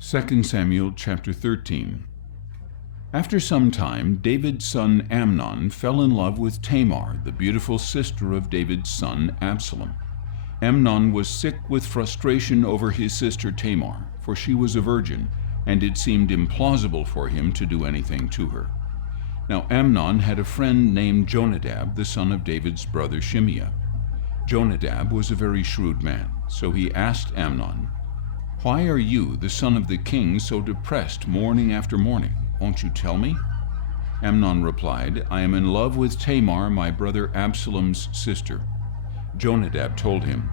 2 Samuel chapter 13. After some time, David's son Amnon fell in love with Tamar, the beautiful sister of David's son Absalom. Amnon was sick with frustration over his sister Tamar, for she was a virgin, and it seemed implausible for him to do anything to her. Now Amnon had a friend named Jonadab, the son of David's brother Shimeah. Jonadab was a very shrewd man, so he asked Amnon, "Why are you, the son of the king, so depressed morning after morning? Won't you tell me?" Amnon replied, "I am in love with Tamar, my brother Absalom's sister." Jonadab told him,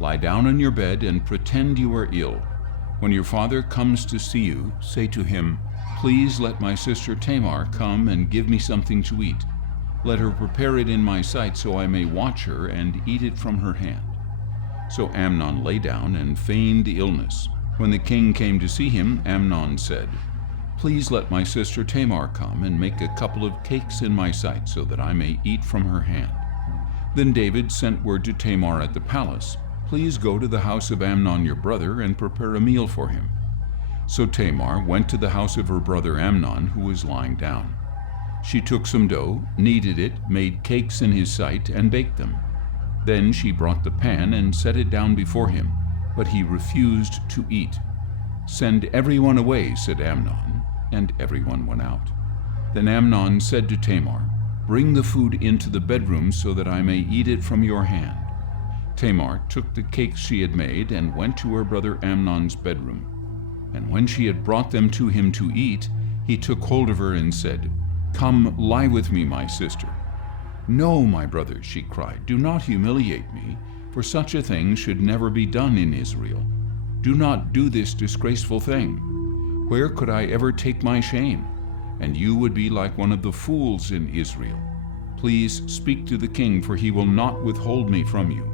"Lie down on your bed and pretend you are ill. When your father comes to see you, say to him, 'Please let my sister Tamar come and give me something to eat. Let her prepare it in my sight so I may watch her and eat it from her hand.'" So Amnon lay down and feigned illness. When the king came to see him, Amnon said, "Please let my sister Tamar come and make a couple of cakes in my sight so that I may eat from her hand." Then David sent word to Tamar at the palace, "Please go to the house of Amnon your brother and prepare a meal for him." So Tamar went to the house of her brother Amnon, who was lying down. She took some dough, kneaded it, made cakes in his sight, and baked them. Then she brought the pan and set it down before him, but he refused to eat. "Send everyone away," said Amnon, and everyone went out. Then Amnon said to Tamar, "Bring the food into the bedroom so that I may eat it from your hand." Tamar took the cakes she had made and went to her brother Amnon's bedroom. And when she had brought them to him to eat, he took hold of her and said, "Come, lie with me, my sister." "No, my brother," she cried, "do not humiliate me, for such a thing should never be done in Israel. Do not do this disgraceful thing. Where could I ever take my shame? And you would be like one of the fools in Israel. Please speak to the king, for he will not withhold me from you."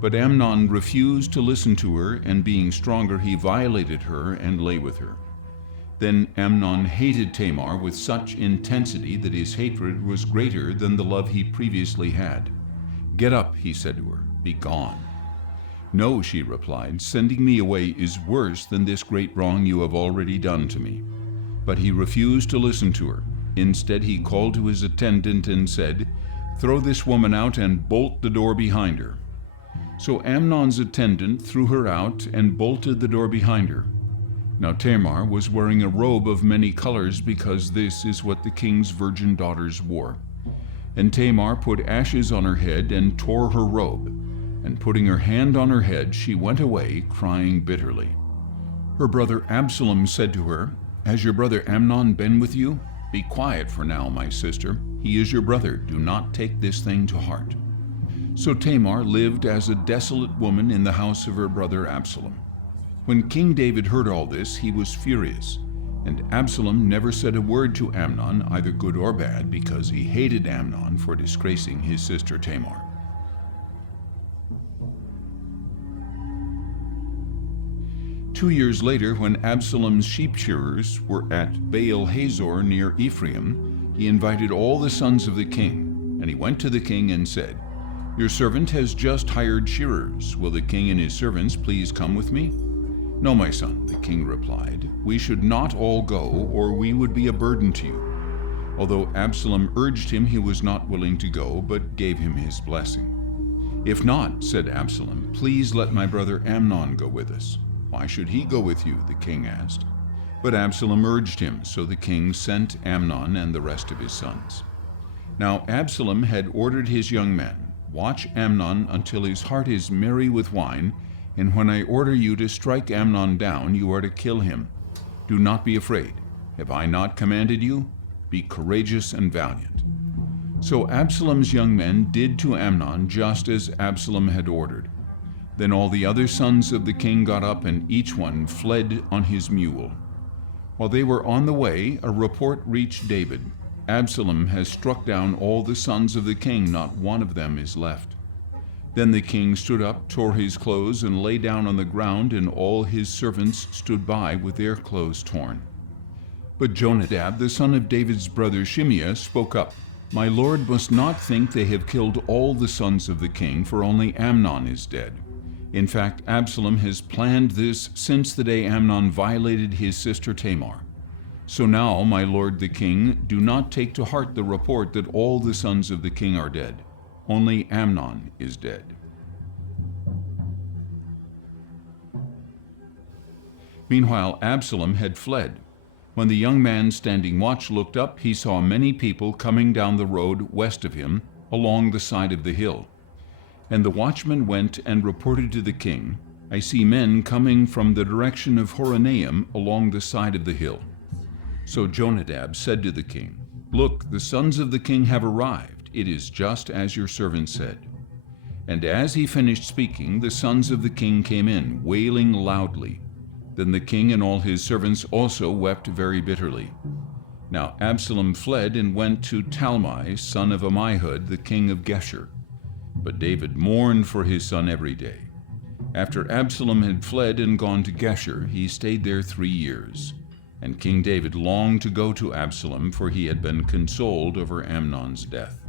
But Amnon refused to listen to her, and being stronger, he violated her and lay with her. Then Amnon hated Tamar with such intensity that his hatred was greater than the love he previously had. "Get up," he said to her, "be gone." "No," she replied, "sending me away is worse than this great wrong you have already done to me." But he refused to listen to her. Instead, he called to his attendant and said, "Throw this woman out and bolt the door behind her." So Amnon's attendant threw her out and bolted the door behind her. Now Tamar was wearing a robe of many colors, because this is what the king's virgin daughters wore. And Tamar put ashes on her head and tore her robe, and putting her hand on her head, she went away, crying bitterly. Her brother Absalom said to her, "Has your brother Amnon been with you? Be quiet for now, my sister. He is your brother. Do not take this thing to heart." So Tamar lived as a desolate woman in the house of her brother Absalom. When King David heard all this, he was furious, and Absalom never said a word to Amnon, either good or bad, because he hated Amnon for disgracing his sister Tamar. Two years later, when Absalom's sheep shearers were at Baal Hazor near Ephraim, he invited all the sons of the king, and he went to the king and said, "Your servant has just hired shearers. Will the king and his servants please come with me?" "No, my son," the king replied. "We should not all go, or we would be a burden to you." Although Absalom urged him, he was not willing to go, but gave him his blessing. "If not," said Absalom, "please let my brother Amnon go with us." "Why should he go with you?" the king asked. But Absalom urged him, so the king sent Amnon and the rest of his sons. Now Absalom had ordered his young men, "Watch Amnon until his heart is merry with wine, and when I order you to strike Amnon down, you are to kill him. Do not be afraid. Have I not commanded you? Be courageous and valiant." So Absalom's young men did to Amnon just as Absalom had ordered. Then all the other sons of the king got up, and each one fled on his mule. While they were on the way, a report reached David, "Absalom has struck down all the sons of the king, not one of them is left." Then the king stood up, tore his clothes, and lay down on the ground, and all his servants stood by with their clothes torn. But Jonadab, the son of David's brother Shimeah, spoke up, "My lord must not think they have killed all the sons of the king, for only Amnon is dead. In fact, Absalom has planned this since the day Amnon violated his sister Tamar. So now, my lord the king, do not take to heart the report that all the sons of the king are dead. Only Amnon is dead." Meanwhile, Absalom had fled. When the young man standing watch looked up, he saw many people coming down the road west of him, along the side of the hill. And the watchman went and reported to the king, "I see men coming from the direction of Horonaim along the side of the hill." So Jonadab said to the king, "Look, the sons of the king have arrived. It is just as your servant said." And as he finished speaking, the sons of the king came in, wailing loudly. Then the king and all his servants also wept very bitterly. Now Absalom fled and went to Talmai, son of Ammihud, the king of Geshur. But David mourned for his son every day. After Absalom had fled and gone to Geshur, he stayed there 3 years. And King David longed to go to Absalom, for he had been consoled over Amnon's death.